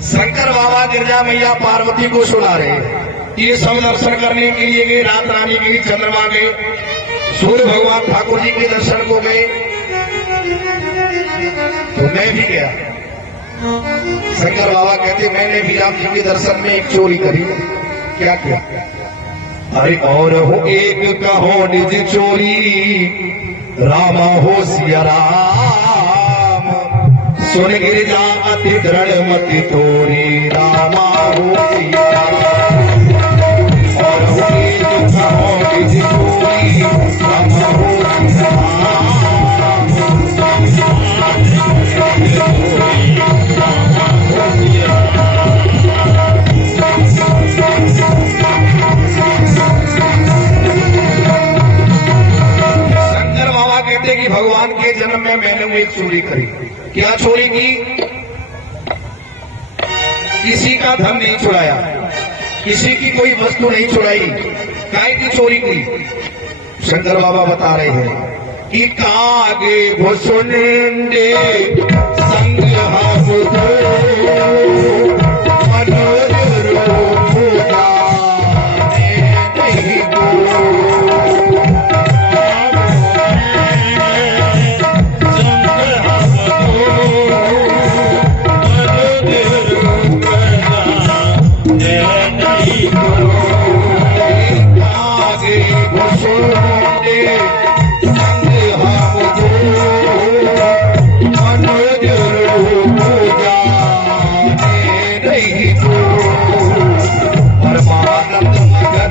शंकर बाबा गिरजा मैया पार्वती को सुना रहे। ये सब दर्शन करने के लिए गए, रात रानी गई, चंद्रमा गए, सूर्य भगवान ठाकुर जी के दर्शन को गए, तो मैं भी गया। शंकर बाबा कहते मैंने भी राम जी के दर्शन में एक चोरी करी। क्या किया? अरे और हो एक कहो निज चोरी, रामा हो सिया राम, सुन गिरजा अति दृढ़ मति तोरी, रामा हो सिया राम। और हो एक कहो निज चोरी, रामा हो सिया राम, कि भगवान के जन्म में मैंने एक चोरी करी। क्या चोरी की? किसी का धन नहीं चुराया, किसी की कोई वस्तु नहीं चुराई। काय की चोरी की? शंकर बाबा बता रहे हैं कि कागे भुसुंडे संग हम दो, मनोज रूप जाने नहीं दो।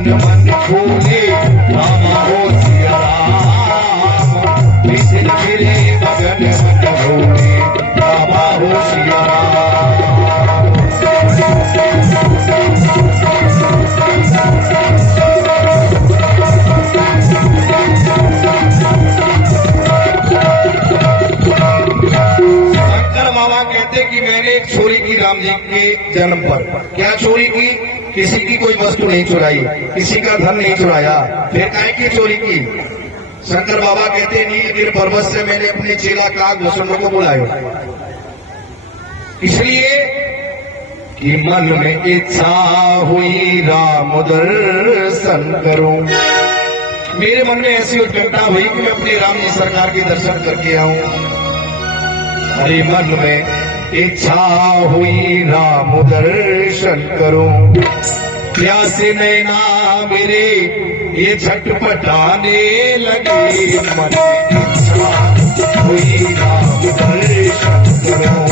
मन खोले रामा हो सिया राम, फिर फिरे मगन मन भोले, रामा हो सिया राम। शंकर बाबा कहते कि मैंने एक चोरी की राम जी के जन्म पर। क्या चोरी की? किसी की कोई वस्तु नहीं चुराई, किसी का धन नहीं चुराया। फिर काय की चोरी की? शंकर बाबा कहते नीलगिरी पर्वत से मैंने अपने चेला कागभूषण को बुलाया, इसलिए कि मन में इच्छा हुई राम दर्शन करूं। मेरे मन में ऐसी उत्कंठा हुई कि मैं अपने राम जी सरकार के दर्शन करके आऊं। अरे मन में इच्छा हुई राम दर्शन करूं, प्यासे नैना मेरे ये झटपटाने लगे। मन में इच्छा हुई राम दर्शन करूं,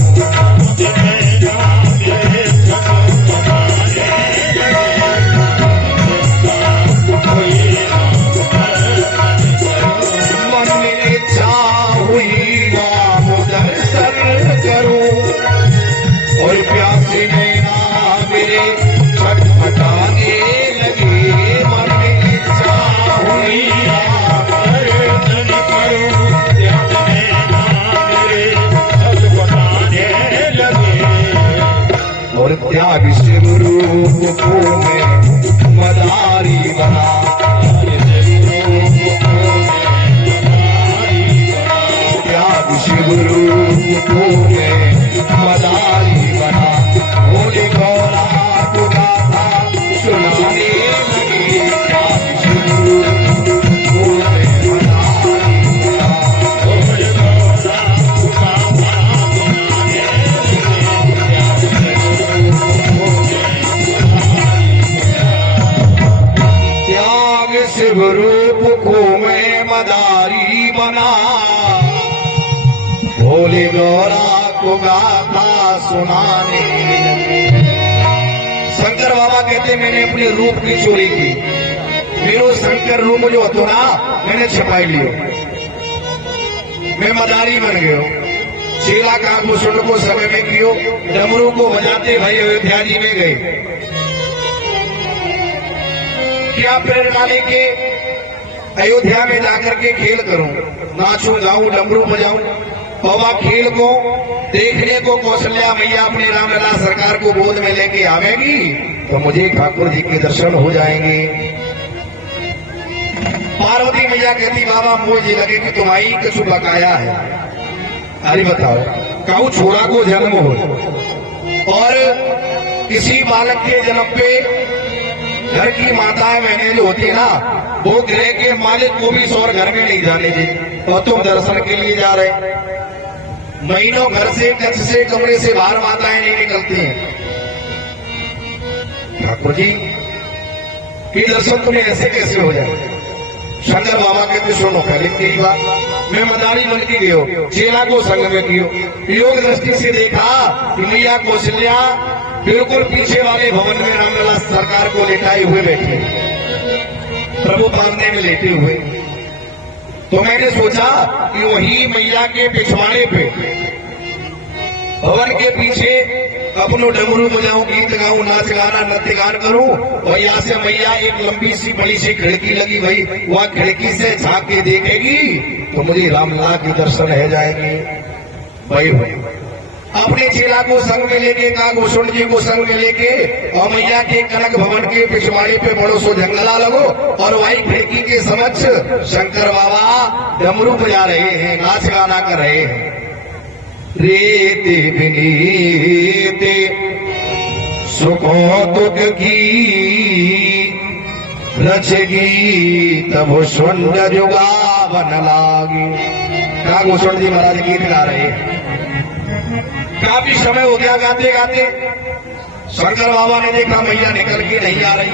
मन में इच्छा हुई राम दर्शन करूं, और प्यासे नैना मेरे छटपटाने लगे। मन में इच्छा हुई राम दर्शन करूं, प्यासे नैना मेरे छटपटाने लगे। और त्याग शिव रूप को मैं मदारी बना, त्याग शिव रूप को मैं मदारी बना। भोले गौरा को गाथा सुनाने लगे, त्याग शिव रूप को मैं मदारी बना। भोले गौरा को गाथा सुनाने लगे, त्याग शिव रूप को मैं मदारी बना। भोले गौरा को गाथा सुनाने लगे। शंकर बाबा कहते मैंने अपने रूप की चोरी की। मेरो शंकर रूप जो હતો ना, मैंने छिपाई लियो। मैं मदारी बन गयो। चेला कागभूषण को समय में कियो, डमरू को बजाते भाई अयोध्या जी में गए। क्या प्रेरणा लेके अयोध्या में जाकर के खेल करूं, नाचूं गाऊं, डमरू बजाऊं। बाबा खेल को देखने को कौशल्या मैया अपने रामलला सरकार को गोद में लेके आवेगी तो मुझे ठाकुर जी के दर्शन हो जाएंगे। पार्वती मैया कहती बाबा मुझे लगे कि तुम्हारी कुछ बकाया है। अरे बताओ काऊ छोरा को जन्म हो और किसी बालक के जन्म पे घर की माताएं बहनें जो होती है ना, वो गृह के मालिक को भी सौर घर में नहीं जाने देती। और तुम दर्शन के लिए जा रहे, महीनों घर से कक्ष से कमरे से बाहर माताएं नहीं निकलती हैं। ठाकुर जी ये दर्शन तुम्हें ऐसे कैसे हो जाए? शंकर बाबा कहते सुनो, पहले मेरी बात, मैं मदारी बन के गयो, चेला को संग में कियो, योग दृष्टि से देखा कि मैया कौशल्या बिल्कुल पीछे वाले भवन में रामलला सरकार को लेटाए हुए बैठे, प्रभु पावने में लेटे हुए। तो मैंने सोचा कि वही मैया के पिछवाड़े पे भवन के पीछे अपनो डमरू बजाऊं, गीत गाऊं, नाच गाना नृत्य गान करूं, और यहाँ से मैया एक लंबी सी बड़ी सी खिड़की लगी भाई, वह खिड़की से झांक के देखेगी तो मुझे रामलला की दर्शन है जाएगी। भाई अपने चेला को संग में लेके, कागभूषण जी को संग में लेके, और मैया के कनक भवन के पिछवाड़े पे बड़ो सो जंगला लगो, और वही खिड़की के समक्ष शंकर बाबा डमरू बजा रहे हैं, नाच गाना कर रहे हैं। रेते बिनीते सुकौतुक की रचगी तब सुंदर युगावन लागी। कागभूषण जी महाराज गीत गा रहे हैं। काफी समय हो गया गाते गाते, शंकर बाबा ने देखा मैया निकल के नहीं आ रही,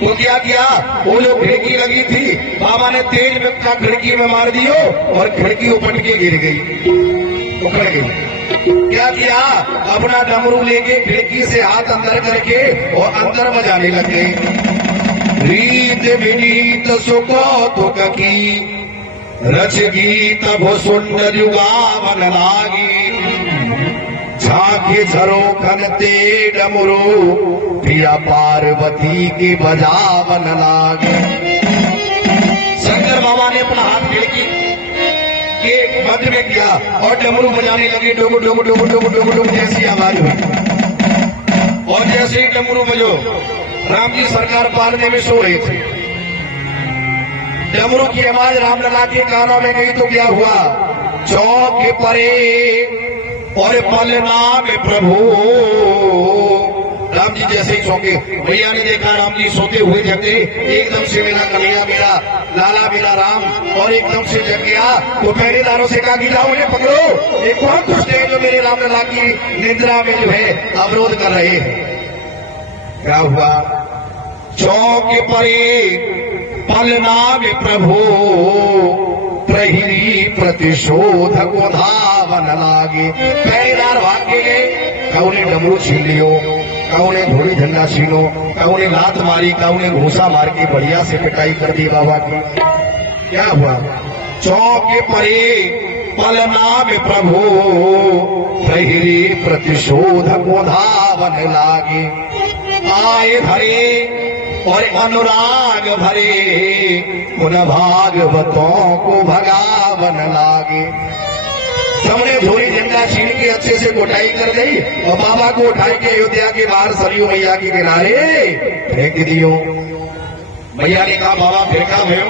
तो क्या किया, वो जो खिड़की लगी थी बाबा ने तेज का खिड़की में मार दियो और खिड़की उपट के गिर गई, उखड़ गई। क्या किया, अपना डमरू लेके खिड़की से हाथ अंदर करके और अंदर बजाने लग गए। रीत विनीत सुकौतुक की रच गीत भो सुंदर युगावन लागी, झांके झरोखन ते डमरू प्रिया पार्वती की बजावन लागी। शंकर बाबा ने अपना हाथ खिड़की के मध्य में किया और डमरू बजाने लगे, डुगु डुगु डुगु डुगु डुगु डुगु जैसी आवाज हुई। और जैसे ही डमरू बजो, राम जी सरकार पालने में सो रहे थे, डमरू की आवाज रामलला के कानों में गई तो क्या हुआ, चौक के परे और पलना में प्रभु। राम जी जैसे ही चौंके, भैया ने देखा राम जी सोते हुए जगे, एकदम से मेरा कन्हैया, मेरा लाला, मेरा राम, और एकदम से जग गया। तो पहरेदारों से कहा कि जाओ उन्हें पकड़ो, ये कौन दुष्ट है जो मेरे रामलला की निद्रा में जो है अवरोध कर रहे हैं। क्या हुआ, चौक के परे पलना में प्रभु प्रहिरी प्रतिशोध को धावन लागे। पहरेदार भाग के गए, कौने डमरू छीन लियो, कौने घोड़ी झंडा छीनो, कौने लात मारी, कौने घूसा मार के बढ़िया से पिटाई कर दी बाबा की। क्या हुआ, चौके परे पलना में प्रभु प्रहिरी प्रतिशोध को धावन लागे। आए भरे और अनुराग भरे उन भागवतों को भगावन लागे। सबने धोरी झंडा छीन के अच्छे से कोटाई कर गई और बाबा को उठाई के अयोध्या के बाहर सरयू मैया के किनारे फेंक दियो। मैया ने कहा बाबा फिर का भयो?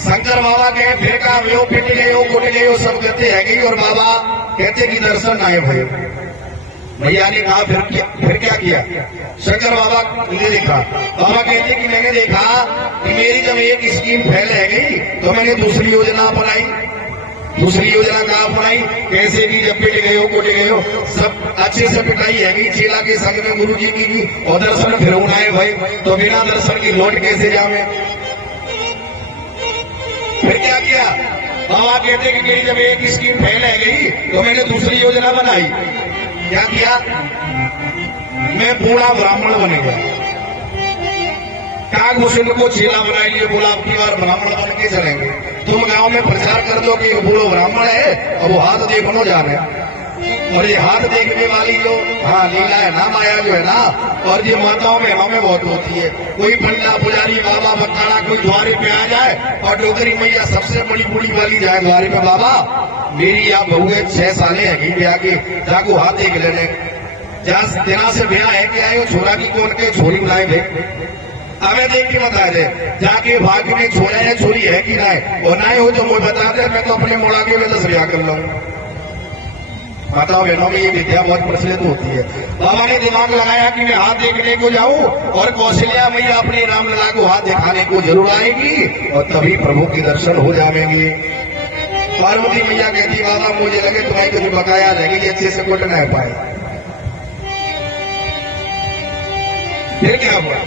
शंकर बाबा कहे फिर का भयो, पिट गए हो, कुट गए हो, सब कहते है गई, और बाबा कहते कि दर्शन आए भयो। मैया ने कहा फिर क्या किया? शंकर बाबा ने देखा, बाबा कहते कि मैंने देखा कि मेरी जब एक स्कीम फेल रह गई तो मैंने दूसरी योजना अपनाई। दूसरी योजना कहा अपनाई, कैसे भी जब पिट गए हो, कुट गए हो, सब अच्छे से पिटाई है गई, चेला के संग में गुरु जी की और दर्शन फिर आए भाई, तो बिना दर्शन की लौट कैसे जावे? फिर क्या किया? बाबा कहते कि मेरी जब एक स्कीम फेल रह गई तो मैंने दूसरी योजना बनाई। क्या किया? मैं बूढ़ा ब्राह्मण बन गया, कागभूषण को चेला बना लिए, बोला अब की बार ब्राह्मण बन के चलेंगे। तुम गांव में प्रचार कर दो कि बूढ़ो ब्राह्मण है और वो हाथ देखनो जाने, और ये हाथ देखने वाली जो लीला है ना, माया जो है ना, और ये माताओं बहनों में बहुत होती है। कोई पंडा पुजारी बाबा बकाना कोई द्वारे पे आ जाए और डोगरी मैया सबसे बड़ी बूढ़ी वाली जाए द्वारे पे, बाबा मेरी आप बहू 6 साले है ब्याह के, जाको हाथ देख लेने, जहां दिना से ब्याह है कि आयो छोरा की कौन के छोरी बुलाए भाई, हमें देख के बता दे, जाके भाग में छोरा है छोरी है कि ना है, और ना हो तो मुझे बता दे, मैं तो अपने मोड़ा के में 10 ब्याह कर लूँ। माताओं बहनों में ये विद्या बहुत प्रचलित होती है। बाबा ने दिमाग लगाया कि मैं हाथ देखने को जाऊं और कौशल्या मैया अपने रामलला को हाथ दिखाने को जरूर आएगी और तभी प्रभु के दर्शन हो जाएंगे। पार्वती मैया कहती बाबा मुझे लगे तुम्हारी कुछ बकाया रहेगी, अच्छे से कोट न पाए। फिर क्या हुआ?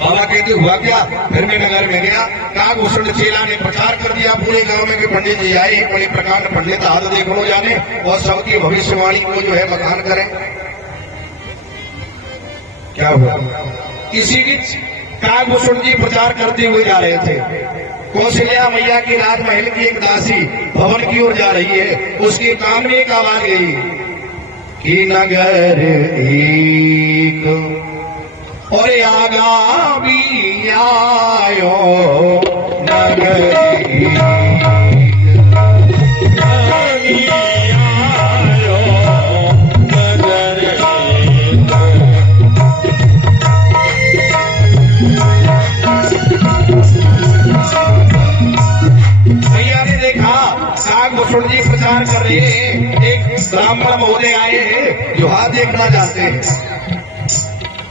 बाबा कहते हुआ क्या? फिर मैं नगर में गया, काकभूषण चेला ने प्रचार कर दिया पूरे गांव में कि पंडित जी आए, एक बड़े प्रकार पंडित हाथ देखो जाने और सबकी भविष्यवाणी को जो है बखान करें। क्या हुआ? किसी की काकभूषण जी प्रचार करते हुए जा रहे थे। कौशल्या मैया की राजमहल की एक दासी भवन की ओर जा रही है, उसके कान में एक आवाज गई कि नगर एक और आगा भी आयो नगर भैया ने देखा काकभूषण जी प्रचार कर रहे हैं, एक ब्राह्मण महोदय आए हैं जो हाथ देखना चाहते हैं।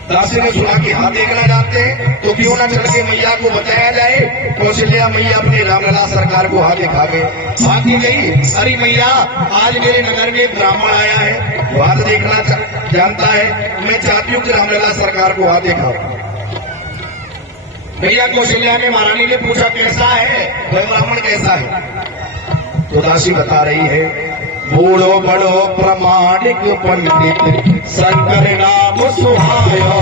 दासी ने सुना कि हाथ देखना चाहते हैं तो क्यों ना चल के मैया को बताया जाए। कौशल्या मैया अपनी रामलला सरकार को हाथ दिखा के आगे गई, अरे मैया आज मेरे नगर में ब्राह्मण आया है, वो हाथ देखना जानता है, मैं चाहती हूँ कि रामलला सरकार को हाथ दिखाओ। भैया कौशल्या ने महारानी ने पूछा कैसा है वह ब्राह्मण, कैसा है? तो दासी बता रही है बूढ़ो बड़ो प्रमाणिक पंडित शंकर नाम सुहायो,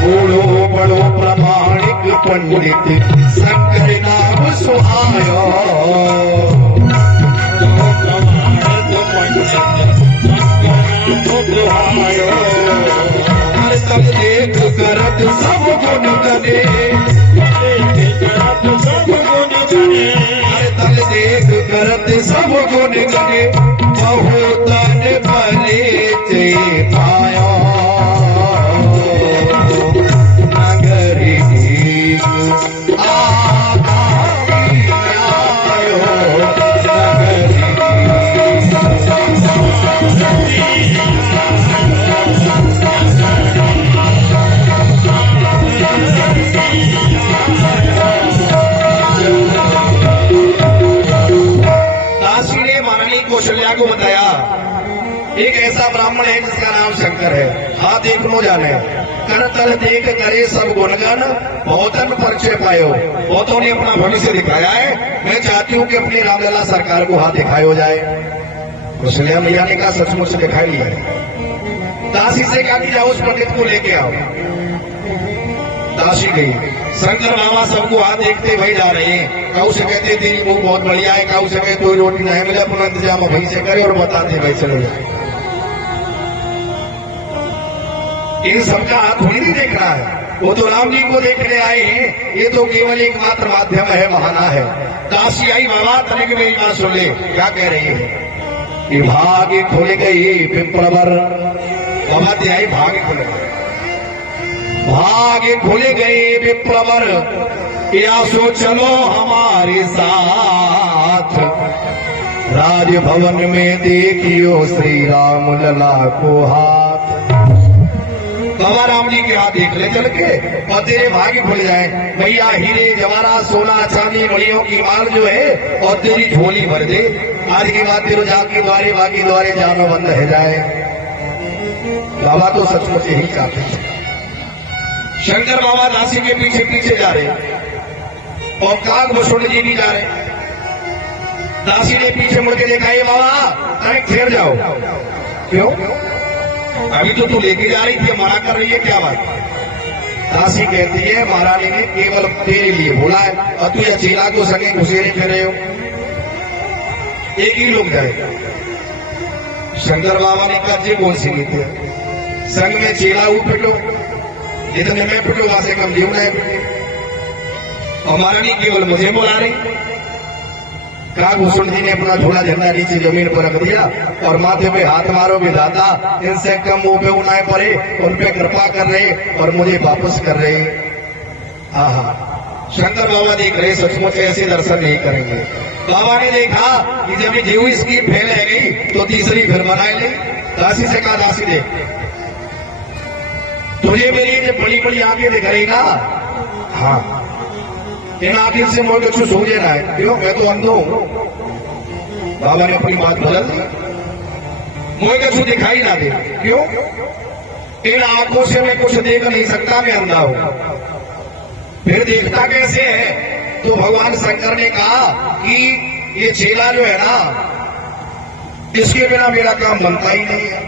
बूढ़ो बड़ो प्रमाणिक पंडित शंकर नाम सुहायो, हर तल देख करत सब गुण करे, हर तल देख करत सब गुण करे, बहुत भले चे पायो नगर एक आगा भी आयो नगर कौशल्या को बताया एक ऐसा ब्राह्मण है जिसका नाम शंकर है, हाथ देखनो जाने, कर तल देख करे सब गुणगण, बहुतन परिचय पायो। बहुतों ने अपना भविष्य दिखाया है, मैं चाहती हूँ कि अपनी रामलला सरकार को हाथ दिखाया जाए। कौशल्या मैया ने कहा सचमुच दिखाई लिया है। दासी से कहा कि जाओ उस पंडित को लेके आओ। दासी गई, शंकर बाबा सबको हाथ देखते वही जा रहे हैं। काऊ से कहते तेरी मुंह बहुत बढ़िया है, काऊ से कहते कोई रोटी नहीं मिले, अपना इंतजाम वहीं से करे और बताते भाई चलो जाए। इन सबका हाथ थोड़ी नहीं देख रहा है, वो तो राम जी को देखने आए हैं, ये तो केवल एक मात्र माध्यम है, बहाना है। दासी आई, बाबा तनिक मेरी बात सुन ले, क्या कह रही है कि भाग्य खुल गई पिपरवर। बाबा आई भाग्य खुल गई, भाग्य खुल गए विप्रवर, या सो चलो हमारे साथ, राजभवन में देखियो श्री राम लला को हाथ। बाबा राम जी के हाथ देख ले चल के और तेरे भाग्य खुल जाए। भैया हीरे जवाहरात सोना चांदी मणियों की माल जो है और तेरी झोली भर दे, आज के बाद तेरे जाके द्वारे बाकी द्वारे जानो बंद है जाए। बाबा तो सचमुच यही चाहते हैं। शंकर बाबा दासी के पीछे पीछे जा रहे और काकभूषण जी भी जा रहे। दासी ने पीछे मुड़ के देखा, ये बाबा अरे ठहर जाओ। क्यों? अभी तो तू लेके जा रही थी, मना कर रही है, क्या बात? दासी कहती है महारानी ने केवल तेरे लिए बोला है और तू ये चेला को संगे घुसेरे फिर रहे हो, एक ही लोग जाएगा। शंकर बाबा ने कहा जी कौन सी नीति है, संग में चेला पिटो, जितने मैं पिटो वहां से कम जीवन है पिटे। और महारानी केवल मुझे बुला रही। काकभूषण जी ने अपना झोला झंडा नीचे जमीन पर रख दिया और माथे पे हाथ मारो विधाता, इनसे कम मुंह पे उनाए पड़े, उन पे कृपा कर रहे और मुझे वापस कर रहे। आहा, शंकर बाबा देख रहे सचमुच ऐसे दर्शन नहीं करेंगे। बाबा ने देखा कि जब ये जीव स्कीम फेल रह गई तो तीसरी फिर बनाए ले। दासी से कहा, दासी दे, तुझे मेरी जो बड़ी बड़ी आंखें दिख रही ना, हाँ, इन आंखें से मुझे कुछ सूझे ना है। क्यों? मैं तो अंधा हूं। बाबा ने अपनी बात बदल दी, मुझे कुछ दिखाई ना दे। क्यों? इन आंखों से मैं कुछ देख नहीं सकता, मैं अंधा हूं। फिर देखता कैसे है? तो भगवान शंकर ने कहा कि ये चेला जो है ना, इसके बिना मेरा काम बनता ही नहीं है।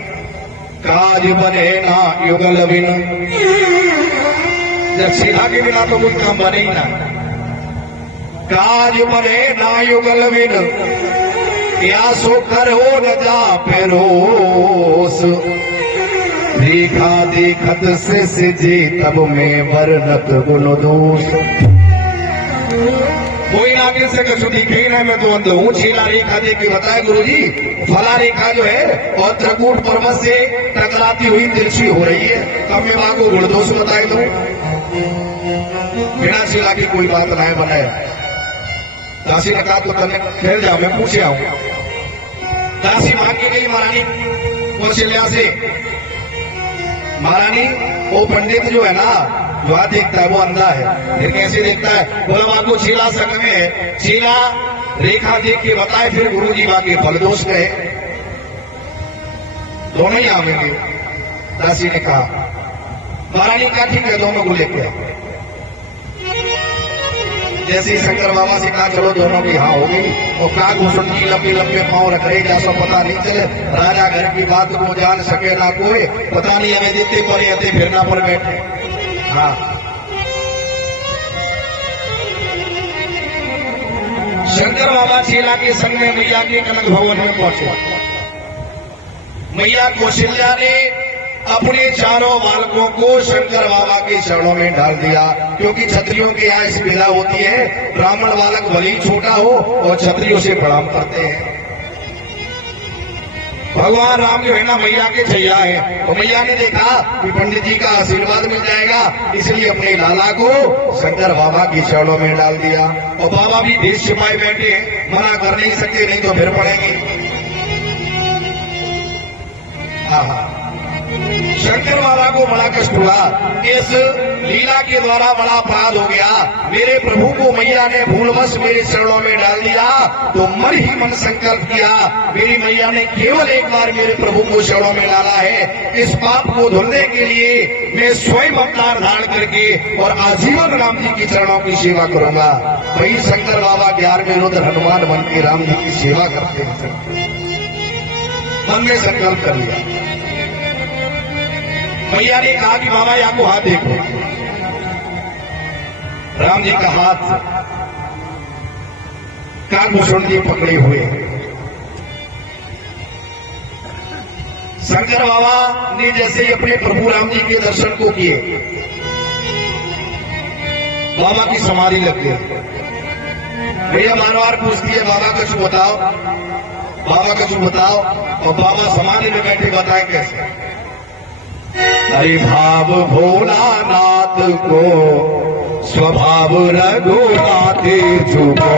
काज बने ना युगल बिन, जब चेला के बिना तो कोई काम बने ही ना। काज बने ना युगल बिन, या सो कर हो न जा पेरोस, देखा देखत से सिजे तब में वर्णत गुण दोष। कोई आगे से कछु दिखे ही ना, मैं तो अंध हूँ। चेला रेखा देख के बताए गुरुजी, फला रेखा जो है और त्रिकूट पर्वत से टकराती हुई तिरछी हो रही है, तब मैं मां को गुण दोष बताए दूं। बिना चेला की कोई बात ना बनाए। दासी ने कहा तो तने ठहर जाओ, मैं पूछे आऊं। दासी मांग के गई महारानी कौशल्या से, महारानी वो पंडित जो है ना, वहां देखता है वो अंधा है। फिर कैसे देखता है? बोला वहां को चेला संग में है, चेला रेखा देख के बताए, फिर गुरुजी वहां के फल दोष कहे, दोनों ही आवेंगे। दासी ने कहा, महारानी का ठीक है, दोनों को लेके आओ। जैसे ही शंकर बाबा से कहा चलो, दोनों की हाँ हो गई। और काग भूषण की लंबे लंबे पांव रख रहे, जैसा पता नहीं चले, राजा घर की बात को जान सके ना कोई, पता नहीं हमें देते पर आते फिरना पर बैठे। हाँ, शंकर बाबा चेला के संग में मैया के कनक भवन में पहुंचे। मैया कौशल्या ने अपने चारों बालकों को शंकर बाबा के चरणों में डाल दिया, क्योंकि क्षत्रियों के यहाँ इस विधा होती है, ब्राह्मण बालक भले ही छोटा हो और क्षत्रियों से प्रणाम करते हैं। भगवान राम जो है ना मैया के छैया है, तो मैया ने देखा कि पंडित जी का आशीर्वाद मिल जाएगा, इसलिए अपने लाला को शंकर बाबा के चरणों में डाल दिया। और बाबा भी देश छिपाए बैठे, मना कर नहीं सकते, नहीं तो फिर पड़ेंगे। हाँ, शंकर बाबा को बड़ा कष्ट हुआ, इस लीला के द्वारा बड़ा अपराध हो गया। मेरे प्रभु को मैया ने भूलवश मेरे चरणों में डाल दिया, तो मन ही मन संकल्प किया, मेरी मैया ने केवल एक बार मेरे प्रभु को चरणों में डाला है, इस पाप को धुलने के लिए मैं स्वयं अवतार धारण करके और आजीवन राम जी की चरणों की सेवा करूंगा। वही शंकर बाबा 11वें रुद्र हनुमान बन के राम जी की सेवा करते हैं। मन में संकल्प कर लिया। मैया ने कहा कि बाबा यहाँ को हाथ देखो। राम जी का हाथ कागभूषण जी पकड़े हुए। शंकर बाबा ने जैसे ही अपने प्रभु राम जी के दर्शन को किए, बाबा की समाधि लग गई। भैया मानवार पूछती है, बाबा कुछ बताओ, बाबा कुछ बताओ, और बाबा समाधि में बैठे बताएं कैसे। हरि भाव भोलानाथ को स्वभाव रघुनाथ जुगो,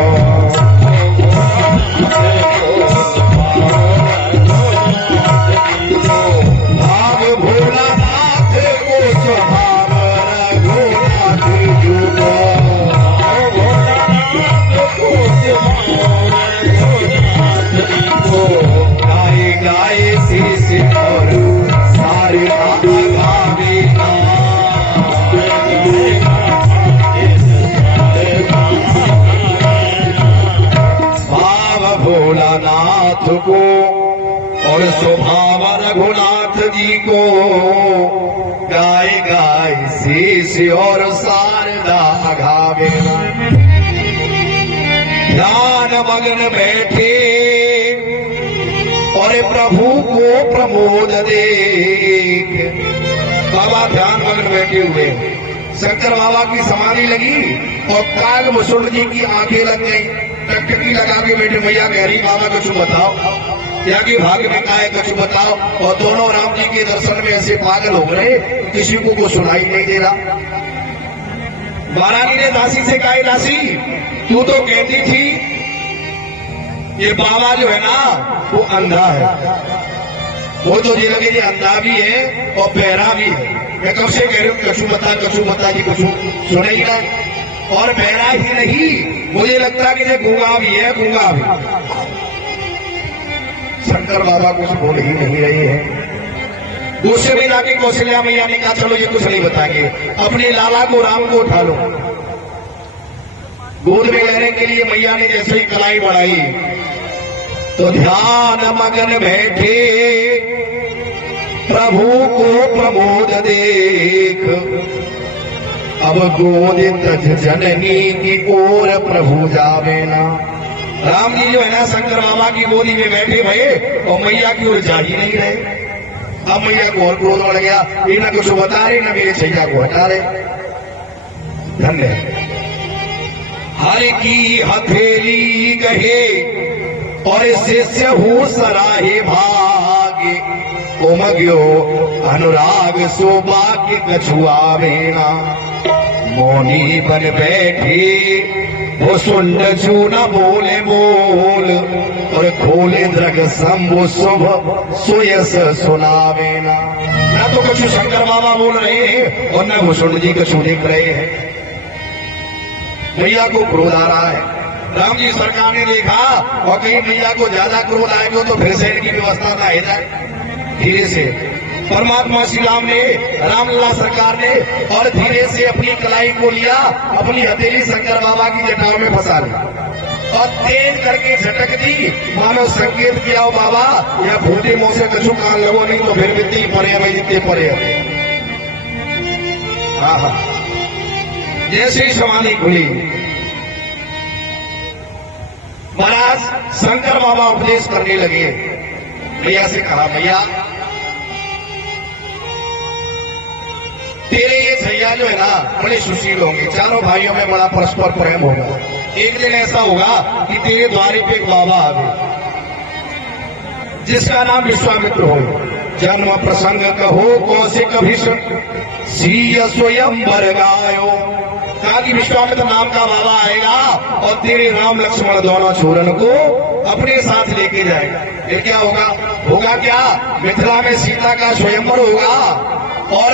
भाव भोलानाथ को स्वभाव रघुनाथ जुगो, गाय गाय शीश और सारी भोलानाथ को और स्वभाव रघुनाथ जी को, गाय गाय शीश और शारदा गावे। ध्यान मग्न बैठे और प्रभु को प्रमोद देख। बाबा ध्यान मग्न बैठे हुए, शंकर बाबा की समाधि लगी और कागभूषण जी की आंखें लग गई। टकटकी लगा के बैठे, मैया कह रही बाबा कुछ बताओ, या कि भाग्य में का है कुछ बताओ। और दोनों राम जी के दर्शन में ऐसे पागल हो गए, किसी को सुनाई नहीं दे रहा। महारानी ने दासी से कहा, दासी तू तो कहती थी ये बाबा जो है ना वो अंधा है, वो तो ये लगे ये अंधा भी है और बहरा भी है। मैं कब से कह रही हूँ कछु बता जी कुछ सुने ही ना, और बहरा ही नहीं मुझे लगता है कि ये गूंगा भी है, गूंगा भी। शंकर बाबा कुछ बोल ही नहीं रहे हैं। दूसरे में जाके कौशल्या मैया ने कहा चलो ये कुछ नहीं बताएंगे, अपने लाला को राम को उठा लो। गोद में लेने के लिए मैया ने जैसे ही कलाई बढ़ाई तो ध्यान मगन बैठे प्रभु को प्रमोद देख, अब गोद तज जननी की ओर प्रभु जावे ना। राम जी जो है ना शंकर बाबा की गोदी में बैठे भये और मैया की ओर जा ही नहीं रहे। अब मैया को और क्रोध बढ़ गया, ये ना कुछ बता रहे ना मेरे छैया को हटा रहे। धन्य हर की हथेली कहे और शिष्य हूँ सराहे भागे, उमग्यो अनुराग शोभा के कछुआ बेना। मौनी बन बैठे वो सुंड चूना बोले बोल, और खोले द्रग शंभु शुभ सुयस सुनावे ना। न तो कछु शंकर बाबा बोल रहे हैं और न भूषुंड जी कछु देख रहे हैं। मैया को क्रोध आ रहा है। राम जी सरकार ने देखा और कहीं मैया को ज्यादा क्रोध आएगा तो फिर से इनकी व्यवस्था ना हो जाए। धीरे से परमात्मा श्री राम ने, रामलला सरकार ने और धीरे से अपनी कलाई को लिया, अपनी हथेली शंकर बाबा की जटाओं में फंसा ली और तेज करके झटक दी, मानो संकेत किया हो बाबा या भूटे मुंह से कछु कान लगो नहीं तो फिर बित्ती पड़े भाई जितने पड़े। हाँ जैसे ही समाधि खुली महाराज शंकर बाबा उपदेश करने लगे। मैया से कहा, मैया तेरे ये छैया जो है ना बड़े सुशील होंगे, चारों भाइयों में बड़ा परस्पर प्रेम होगा। एक दिन ऐसा होगा कि तेरे द्वारे पे एक बाबा आ गए जिसका नाम विश्वामित्र हो। जन्म प्रसंग कहो कौशिक भीषण सीय स्वयं वर गायो। कहा कि विश्वामित्र नाम का बाबा आएगा और तेरे राम लक्ष्मण दोनों छोरन को अपने साथ लेके जाएगा। ये क्या होगा? होगा क्या? मिथिला में सीता का स्वयंवर होगा और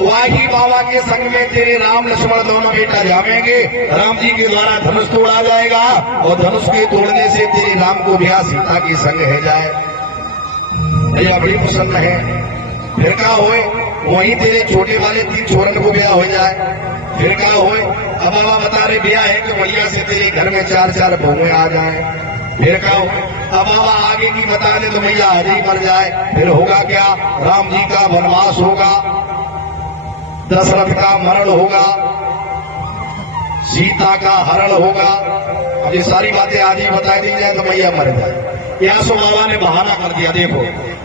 वाही बाबा के संग में तेरे राम लक्ष्मण दोनों बेटा जावेंगे। राम जी के द्वारा धनुष तोड़ा जाएगा और धनुष के तोड़ने से तेरे राम को ब्याह सीता के संग है जाए। भैया बड़ी पसंद है। फिर क्या होए? वहीं तेरे छोटे वाले 3 छोरन को ब्याह हो जाए। फिर क्या होए? अब बाबा बता रहे ब्याह है कि भैया से तेरे घर में 4-4 बहुएं आ जाए। फिर क्या होए? अब बाबा आगे की बता दे तो भैया आज ही मर जाए। फिर होगा क्या? राम जी का वनवास होगा, दशरथ का मरण होगा, सीता का हरण होगा। अब ये सारी बातें आज ही बता दी जाए तो भैया मर जाए। यहाँ सो बाबा ने बहाना कर दिया, देखो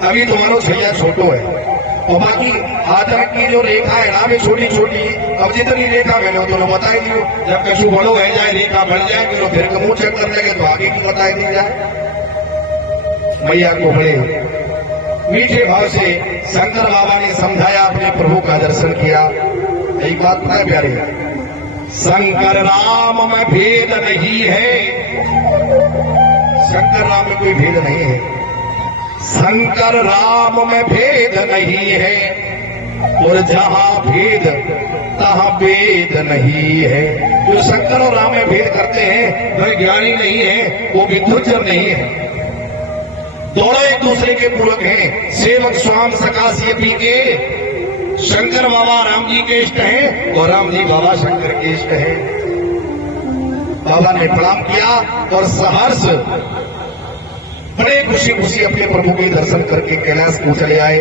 अभी तुम्हारा छैया छोटो है और बाकी आदर की जो रेखा है ना वे छोटी छोटी। अब जितनी रेखा मैंने तो बताई दी, जब कछु बड़ो है जाए रेखा बढ़ जाए तो फिर मुंह चेक कर लेंगे तो आगे की बताई दी जाए। मैया को बड़े मीठे भाव से शंकर बाबा ने समझाया, अपने प्रभु का दर्शन किया। एक बात पता है प्यारे, शंकर राम में भेद नहीं है। शंकर राम में कोई भेद नहीं है। शंकर राम में भेद नहीं है और जहां भेद तहां वेद नहीं है। जो शंकर और राम में भेद करते हैं वह ज्ञानी नहीं है, वो विद्वज्जन नहीं है। दोनों एक दूसरे के पूरक हैं। सेवक स्वाम सकासी पी के शंकर बाबा राम जी के इष्ट हैं और राम जी बाबा शंकर के इष्ट हैं। बाबा ने प्रणाम किया और सहर्ष बड़े खुशी खुशी अपने प्रभु के दर्शन करके कैलाश को चले आए।